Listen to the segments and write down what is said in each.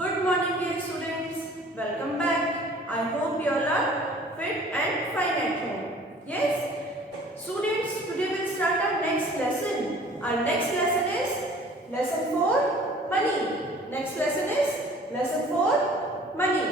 Good morning dear students. Welcome back. I hope you all are fit and fine at home. Yes? Students, today we'll start our next lesson. Our next lesson is lesson 4 money. Next lesson is lesson 4 money.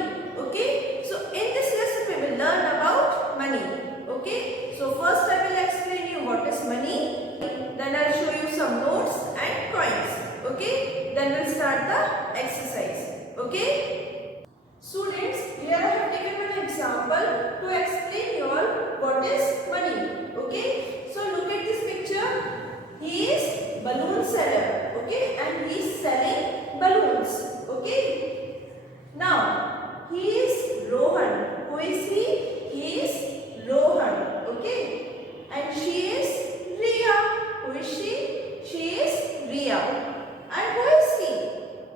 Okay? So in this lesson we will learn about money. Okay? So first I will explain you what is money. Then I'll show you some notes and coins. Okay? Then we'll start the exercise. Okay? Students, here I have taken an example to explain you all what is money. Okay? So look at this picture. He is balloon seller. Okay? And he is selling balloons. Okay? Now, he is Rohan. Who is he? He is Rohan. Okay? And she is Riya. Who is she? She is Riya. And who is he?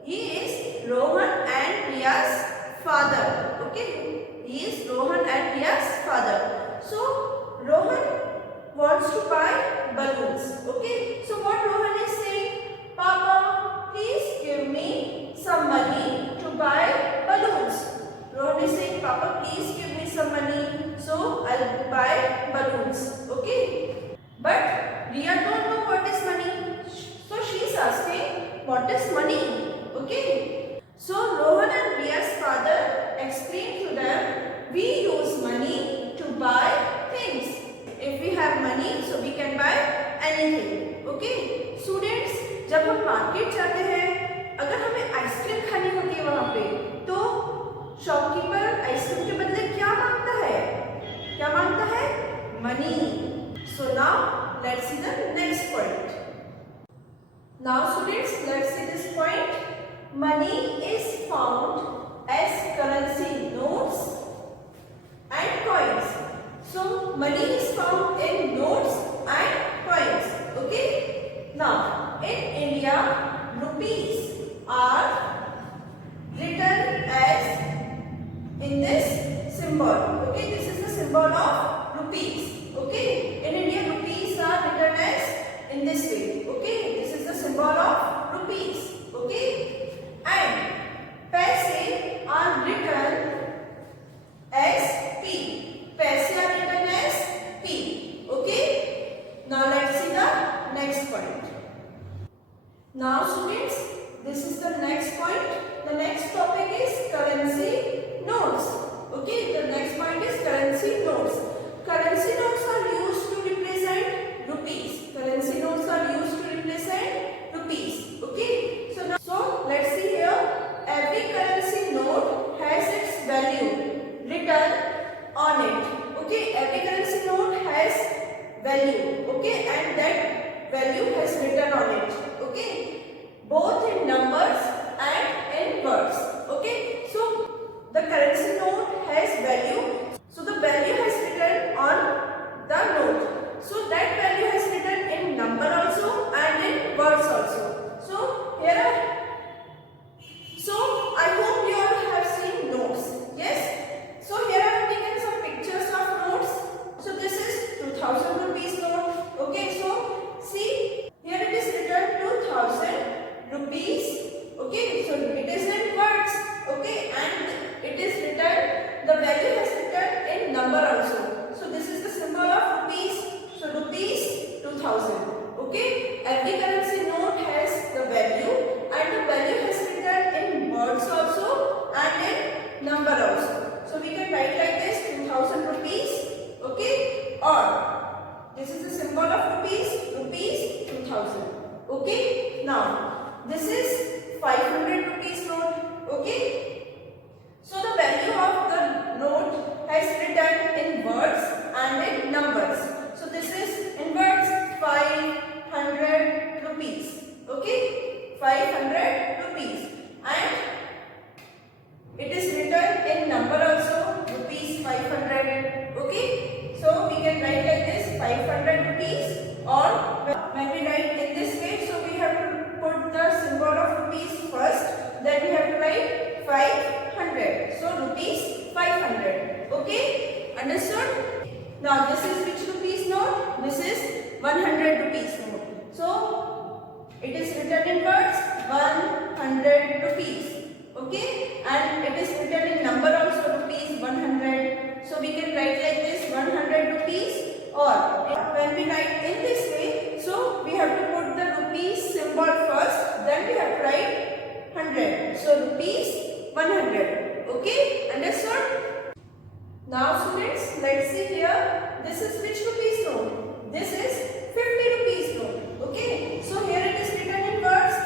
He is Rohan and Riya's father. Okay? He is Rohan and Riya's father. So, Rohan wants to buy balloons. Okay? So, what Rohan is saying? Papa, please give me some money to buy balloons. Rohan is saying, Papa, please give me some money. So, I'll buy balloons. Okay? But Riya don't know what is money. So, she is asking, what is money? Okay. So Rohan and Riya's father explained to them, we use money to buy things. If we have money, so we can buy anything. Okay. Students, जब हम market जाते हैं, अगर हमें ice cream खानी होती है वहाँ पे, तो शॉपकीपर आइसक्रीम के बदले क्या मांगता है? क्या मांगता है? Money. So now let's see the next point. Now students, let's see this point. Money is found as currency notes and coins. So money is found in notes and coins. Okay. Now in India, rupees are written as in this symbol. Okay. This is the symbol of rupees. Okay. In India, rupees are written as in this way. Okay. This is the symbol of rupees. Okay. And paise are written as P. Paise are written as P. Okay. Now let's see the next point. Now students, this is the next point. The next topic is currency notes. Okay. The next point is currency notes. Currency notes are used to represent rupees. Currency notes are used to represent rupees. Okay. So let's see here. Every currency note has its value written on it. Okay. Every currency note has value. Okay. And that value has written on it. Okay. Both in numbers and in words. Okay. So the currency note has value. So the value has written on the note. So that value has written in number also and in words also. So here I hope you all have seen notes. Yes. So here I have taken some pictures of notes. So this is 2000 rupees note. Okay. So see here it is written 2000 rupees. Okay. So it is in words. Okay. And it is written, the value has written in number also. So this is the symbol of rupees. So rupees 2000. Okay. Every currency note has the value and the value has written in words also and in number also. So we can write like this 2000 rupees. Okay. Or this is the symbol of rupees. Rupees 2000. Okay. Now this is 500 rupees note. Okay. So the value of the note has written in words and in numbers. So this is in words 500 rupees. Okay. 500 rupees. And it is written in number also rupees 500. Okay. So we can write like this 500 rupees, or when we write in this way, so we have to put the symbol of rupees first, then we have to write 500. So rupees 500. Okay. Understood? Now this is which rupees note? This is 100 rupees note. So it is written in words 100 rupees. Okay. Okay, and it is written in number also, rupees 100. So we can write like this, 100 rupees. Or when we write in this way, so we have to put the rupees symbol first, then we have to write 100. So rupees 100. Okay, understood? Now students, let's see here. This is which rupees note? This is 50 rupees note. Okay, so here it is written in words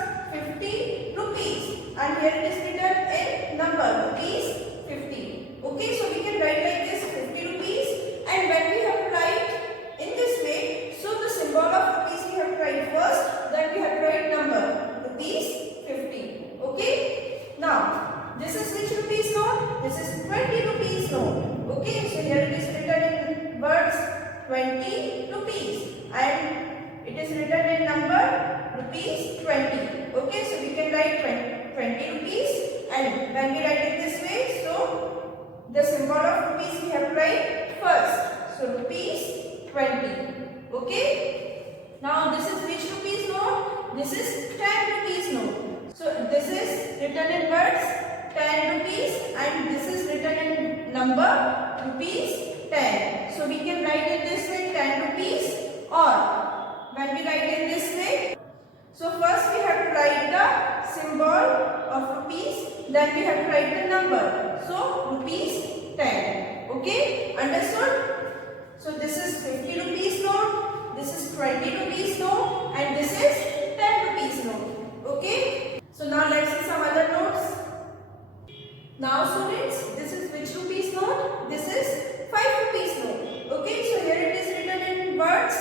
50 rupees, and here it is written in number rupees 50. Okay, so we can write like this 50 rupees, and when we have to write in this way, so the symbol of rupees we have to write first, then we have to write number rupees 50. Okay, now this is which rupees note? This is 20 rupees note. Okay, so here it is written in words 20 rupees, and it is written in number rupees 20. Okay, so we can write 20 rupees, and when we write it this way, so the symbol of rupees we have to write first. So rupees 20. Okay, now this is which rupees note? This is 10 rupees note. So this is written in words 10 rupees, and this is written in number rupees 10. So we can write it this way, 10 rupees, or when we write it this way, so first we have to write the symbol of rupees, then we have to write the number. So rupees 10. Okay, understood? So this is 50 rupees note, this is 20 rupees note, and this is 10 rupees note. Okay, so now let's see some other notes. Now students, this is which rupees note? This is 5 rupees note. Okay, so here it is written in words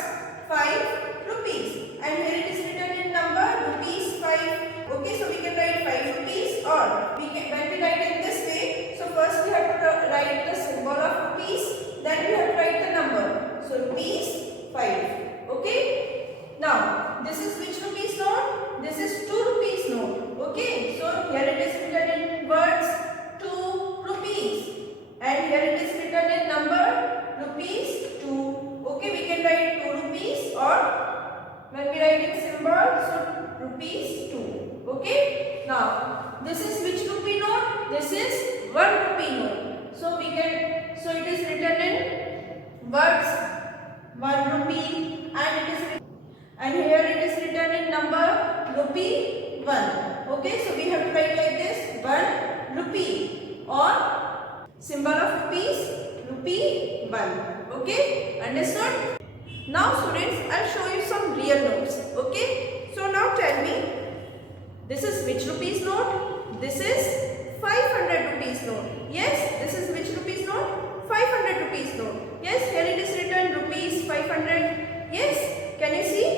5 rupees, and here it is written in number rupees 5. Okay, so we can write 5 rupees, or we can, when we write it this way, so first we have to write the symbol of rupees, then we have to write the number. So rupees 5. Okay, now this is which rupees note? This is 2 rupees note. Okay, so here it is written in words 2 rupees, and here it is written in number rupees 2. Okay, we can write 2 rupees, or when we write in symbol, so rupees 2. Okay, now this is which rupee note? This is 1 rupee note. So we can, so it is written in words 1 rupee, and here it is written in number rupee 1. Okay, so we have to write like this, 1 rupee, or symbol of rupees, rupee 1. Okay, understood? Now students, I'll show you some real notes. Okay, so now tell me, this is which rupees note? This is 500 rupees note. Yes, this is which rupees note? 500 rupees note. Yes, here it is written rupees 500. Yes, can you see?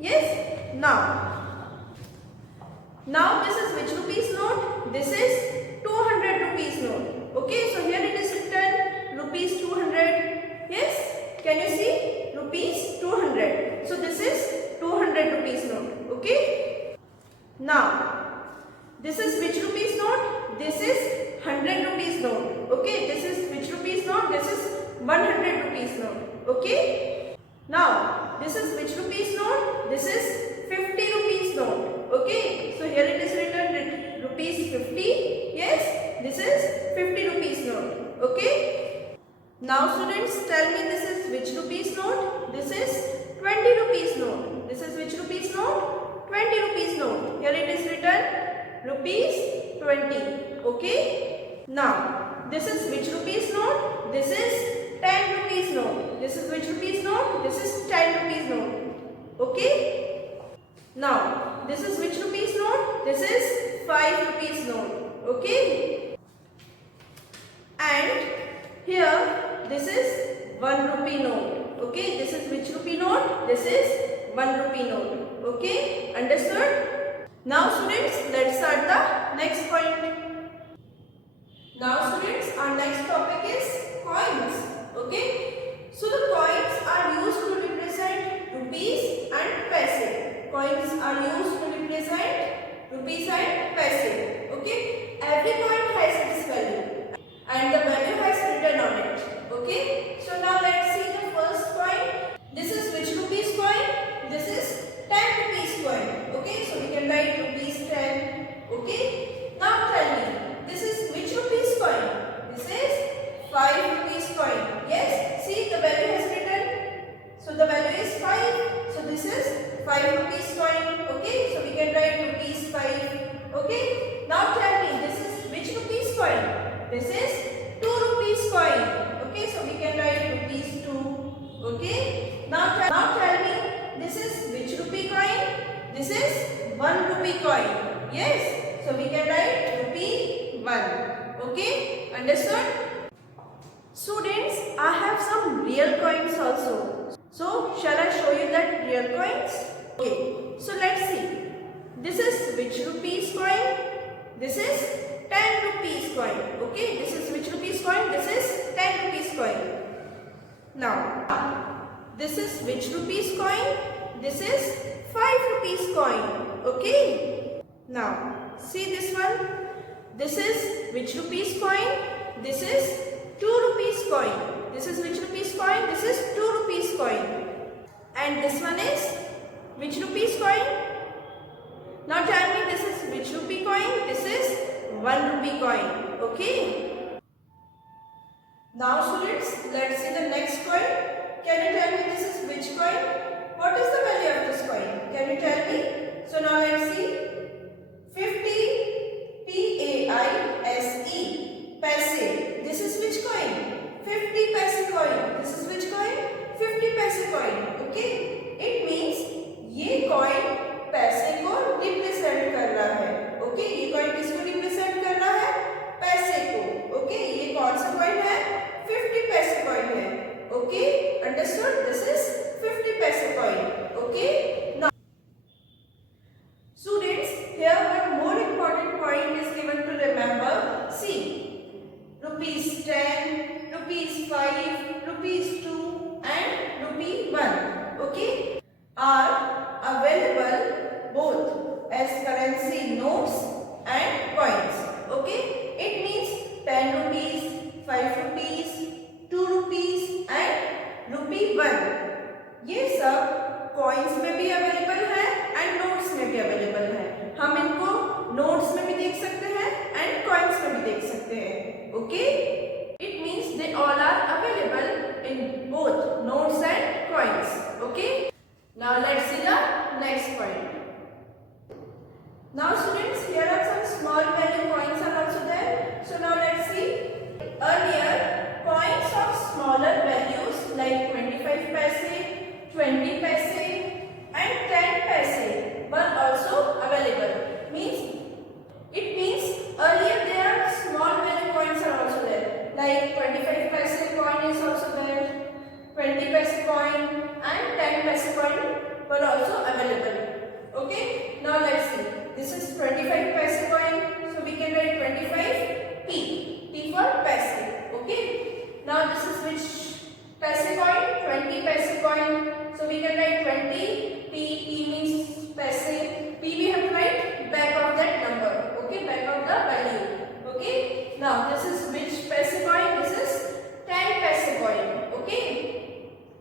Yes, now this is which rupees note? This is 200 rupees note. Okay, so here it is written rupees 200. Yes, can you see? Rupees 200. So this is 200 rupees note. Okay. Now this is which rupees note? This is 100 rupees note. Okay, this is which rupees note? This is 100 rupees note. Okay. Now this is which rupees note? This is 50 rupees note. Okay, so here it is written rupees 50. Yes, this is 50 rupees note. Okay. Now students, tell me, this is which rupees note? This is 20 rupees note. This is which rupees note? 20 rupees note. Here it is written rupees 20. Okay. Now this is which rupees note? This is 10 rupees note. This is which rupees note? This is 10 rupees note. Okay. Now this is which rupees note? This is 5 rupees note. Okay. And here this is 1 rupee note. Okay, this is which rupee note? This is 1 rupee note. Okay, understood? Now students, let's start the next point. Now students, our next topic is coins. Okay, so the coins are used to represent rupees and paise. Coins are used to represent rupees and paise. Okay, every coin has its value, and the value has written on it. Okay, so now let's see the first coin. This is which rupees coin? This is 10 rupees coin. Okay, so we can write rupees 10. Okay, now tell me, Now tell me, this is which rupee coin? This is 1 rupee coin. Yes. So we can write rupee 1. Okay. Understood? Students, I have some real coins also. So shall I show you that real coins? Okay. So let's see. This is which rupees coin? This is 10 rupees coin. Okay. This is which rupees coin? This is 10 rupees coin. Now, this is which rupees coin? This is 5 rupees coin. Okay. Now, see this one. This is which rupees coin? This is 2 rupees coin. This is which rupees coin? This is 2 rupees coin. And this one is which rupees coin? Now tell me, this is which rupee coin? This is 1 rupee coin. Okay. Now students, let's see the next coin. Can you tell me this is which coin? What is the value of this coin? Can you tell me? So now let's see. 50 PAISE paise. This is which coin? 50 paise coin. This is which coin? 50 paise coin. Okay. It means ये coin पैसे को represent कर रहा है. Okay. ये coin किसको represent कर रहा है? पैसे को. ओके. ये कौन सा कॉइन है? 50 पैसे कॉइन है. ओके. अंडरस्टूड? दिस इज 50 पैसे coin. Okay. Now students, here one more important point is given to remember. See, rupees 10, rupees 5, rupees 2 and rupee 1, okay, are available both as currency notes and coins. Okay, it means 10 rupees, 5 rupees, 2 rupees and rupee 1. ये सब coins में भी available है and notes में भी available है. हम इनको notes में भी देख सकते हैं and coins में भी देख सकते हैं. Okay, it means they all are available in both notes and coins. Okay, now let's see the next point. Now students, here are some small value coins are also there. So now let's see. Earlier, coins of smaller values like 25 paise, 20 paise and 10 paise were also available. It means earlier there are small value coins are also there. Like 25 paise coin is also there, 20 paise coin and 10 paise coin were also available. Okay, now let's see. This is 25 paise coin, so we can write 25 P. P for paise. Okay. Now this is which paise coin? 20 paise coin. So we can write 20 P. P means paise. P we have to write back of that number. Okay, back of the value. Okay. Now this is which paise coin? This is 10 paise coin. Okay.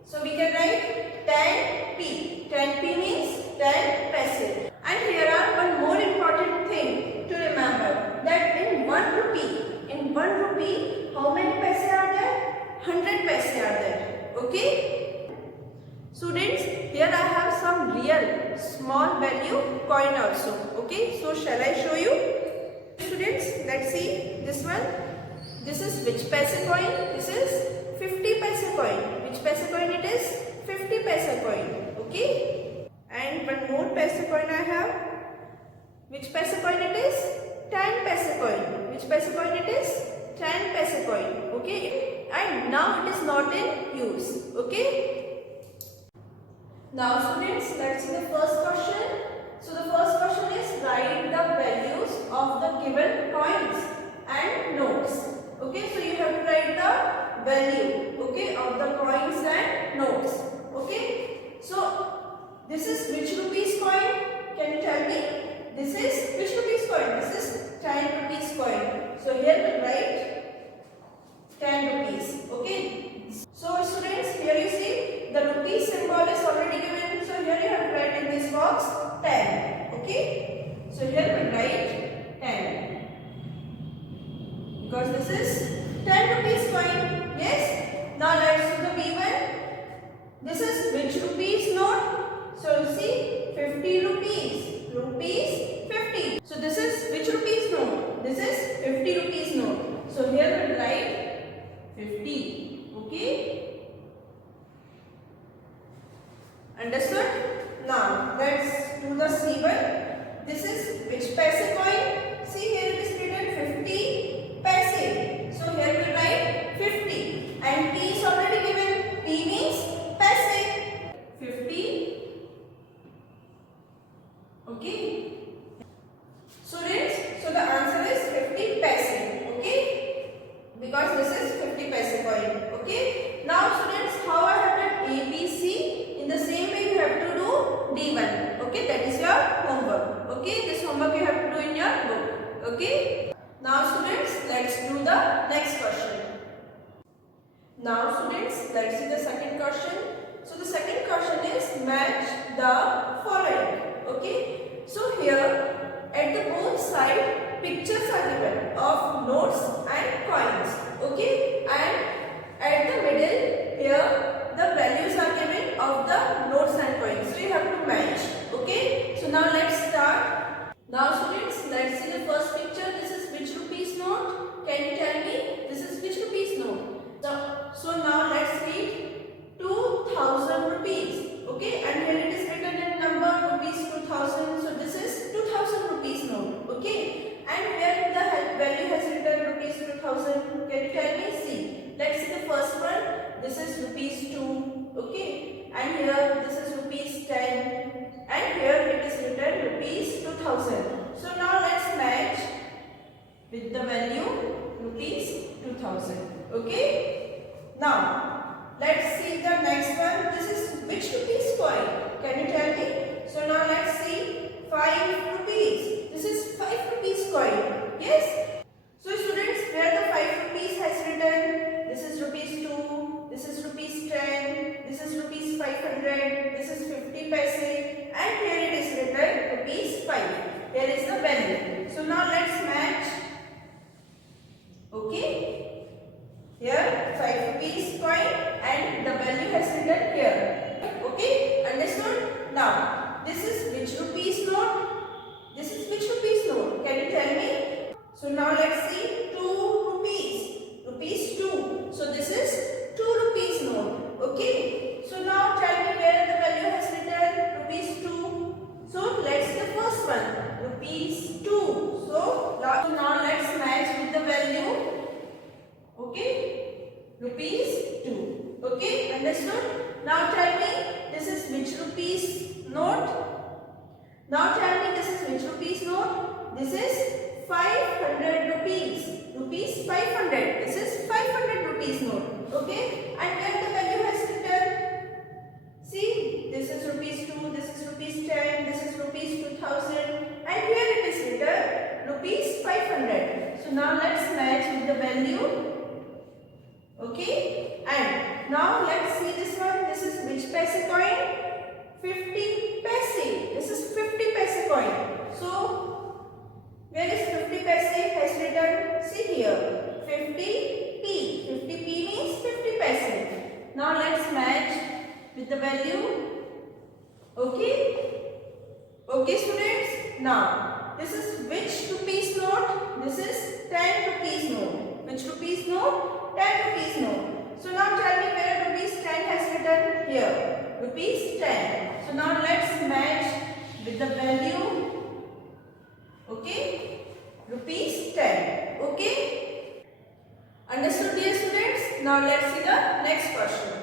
So we can write 10 P. 10 P means 10 paise. And here are one more important thing to remember, that in 1 rupee, how many paise are there? 100 paise are there. Okay. Students, here I have some real small value coin also. Okay. So shall I show you? Students, let's see this one. This is which paise coin? This is 50 paise coin. Which paise coin it is? 50 paise coin. Okay. And one more paise coin I have. Which paise coin it is? 10 paise coin. Which paise coin it is? 10 paise coin. Okay. And now it is not in use. Okay. Now students, let's see the first question. So the first question is, write the values of the given coins and notes. Okay. So you have to write the value, okay, of the coins and notes. Okay. So this is which rupees coin? Can you tell me? This is which rupees coin? This is 10 rupees coin. So here we write 10 rupees. Okay. So students, here you see the rupee symbol is already given. So here you have to write in this box 10. Okay. So here we write 10. Because this is 10 rupees coin. Yes. Now let's do the B1. This is which rupees note? So you see 50 rupees. Rupees 50. So this is which rupees note? This is 50 rupees note. So here we will write 50. Okay. Understood? Now let's do the C1. This is which paise coin? See, here it is written 50 paise. So here we write 50 and P is already given. P means paise. 50. Okay. Students, so the answer is 50 paise. Okay. Because this is 50 paise coin. Okay. Now students, how I have done A, B, C? In the same way you have to do D1. Okay. That is your homework. Okay. This homework you have to do in your book. Okay. Now students, let's do the next question. Now students, let's see the second question. So the second question is match the following. Okay. So here at the both side pictures are given of notes and coins. Okay. And at the middle here the values are given of the notes and coins. So you have to match. Okay. So now let's start. Now students, let's see the first picture. This is which rupees note? Can you tell me? This is which rupees note? So now let's read 2000 rupees. Okay, and here it is written in number rupees 2000. So this is 2000 rupees note. Okay, and where the value has written rupees 2000. Can you tell me? See, let's see the first one. This is rupees 2. Okay, and here this is rupees 10, and here it is written rupees 2000. So now let's match with the value rupees 2000. Okay. Now let's see the next one. This is which rupees coin? Can you tell me? So now let's see 5 rupees. This is 5 rupees coin. Yes. So students, where the 5 rupees has written, this is rupees 2, this is rupees 10, this is rupees 500, this is 50 paise, and here it is written rupees 5. Here is the value. So now let's match. Okay. Here 5 rupees coin and the value has written here. Okay, understood? Now this is which rupees note? This is which rupees note? Can you tell me? So now let's see 2 rupees. Rupees 2. So this is 2 rupees note. Okay. So now tell me where the value has written rupees 2. So let's see the first one. Rupees 2. So now let's match with the value. Okay, rupees 2. Okay, understood? Now tell me, this is which rupees note? Now tell me, this is which rupees note? This is 500 rupees. Rupees 500. This is 500 rupees note. Okay, and where the value has written? See, this is rupees 2, this is rupees 10, this is rupees 2000, and here it is written rupees 500. So now let's match with the value. Okay, and now let's see this one. This is which paise coin? 50 paise. This is 50 paise coin. So where is 50 paise has written? See here, 50p. 50p means 50 paise. Now let's match with the value. Okay. Okay students. Now this is which rupees note? This is 10 rupees note. Which rupees note? 10 rupees note. So now tell me where rupees 10 has written here. Rupees 10. So now let's match with the value. Okay. Rupees 10. Okay. Understood dear students? Now let's see the next question.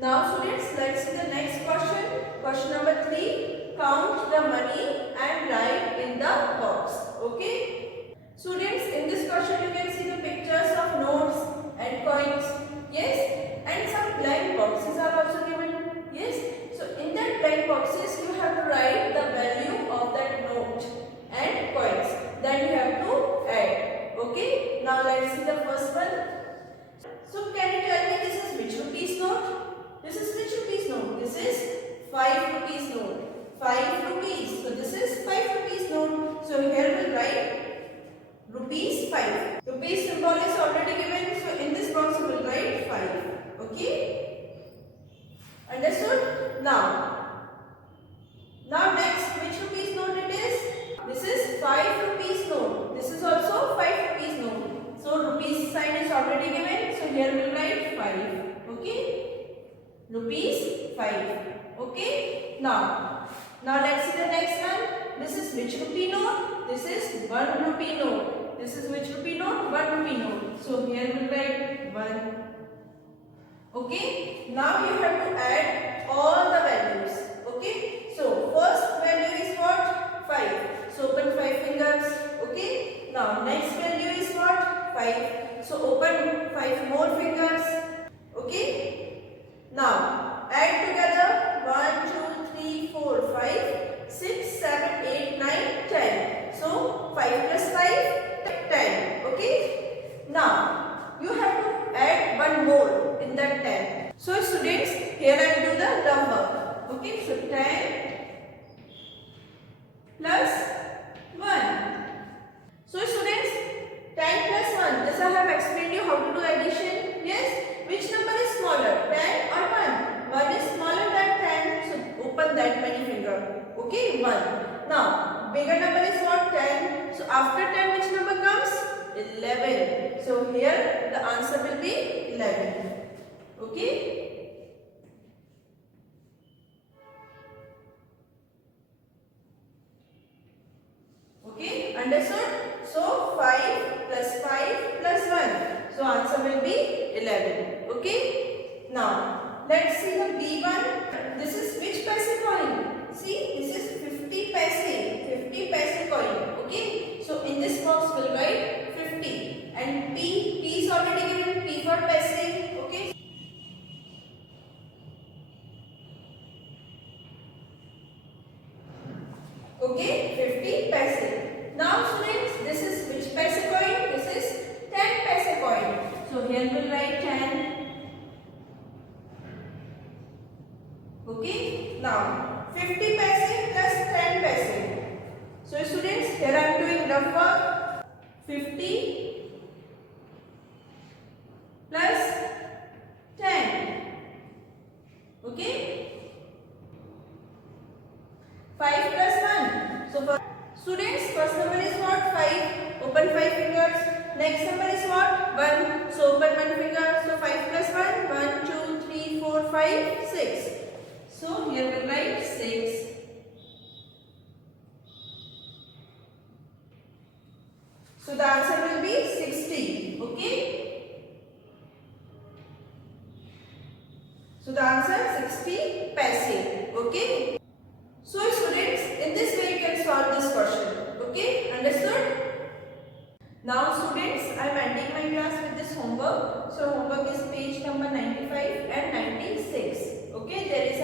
Now students, let's see the next question. Question number 3. Count the money and write in the box. Okay. Students, in this question you can see the pictures of notes and coins. Yes, and some blank boxes are also given. Yes, so in that blank boxes you have to write the value of that note and coins. Then you have to add. Okay, now let's see the first one. So can you tell me this is which rupees note? This is which rupees note? This is 5 rupees note. 5 rupees. So this is 5 rupees note. So here we'll write rupees 5. Rupees symbol is already given. So in this box we will write 5. Okay. Understood? Now next, which rupees note it is? This is 5 rupees note. This is also 5 rupees note. So rupees sign is already given. So here we will write 5. Okay. Rupees 5. Okay. Now let's see the next one. This is which rupee note? This is 1 rupee note. This is which rupee note? 1 rupee note. So here we write 1. Okay. Now you have to add all the values. Okay. So first value is what? 5. So open 5 fingers. Okay. Now next value is what? 5. So open 5 more fingers. Okay. Now add together 1, 2, 3, 4, 5, 6, 7, 8, 9, 10. So 5 plus 5, 10. Okay. Now you have to add one more in that 10. So students, here I will do the rough work. Okay. So 10 plus 1. So students, 10 plus 1. This I have explained you how to do addition. Yes. Which number is smaller, 10 or 1? 1 is smaller than 10. So open that many finger. Okay, 1. Now, bigger number is what? 10. So after 10, which number comes? 11. So here the answer will be 11. Okay. Okay, understood? So 5 plus 5 plus 1. So answer will be 11. Okay. Now let's see the B1. This is which paise coin? See, this is 50 paise. 50 paise coin. Okay. So in this box we'll write 50. And P is already given. P for paise. Okay. Okay, 50 paise. Now students, this is which paise coin? This is 10 paise coin. So here we'll write 10. Okay. Now 50 paise plus 10 paise. So students, here I am doing rough work. 50 plus 10. Okay. 5 plus 1. So for students, first number is what? 5. Open 5 fingers. Next number is what? 1. So open 1 finger. So 5 plus 1. 1, 2, 3, 4, 5, 6. So here we write 6. So the answer will be 60. Okay. So the answer 60 paise. Okay. So students, in this way you can solve this question. Okay, understood? Now students, I am ending my class with this homework. So homework is page number 95 and 96. Okay, there is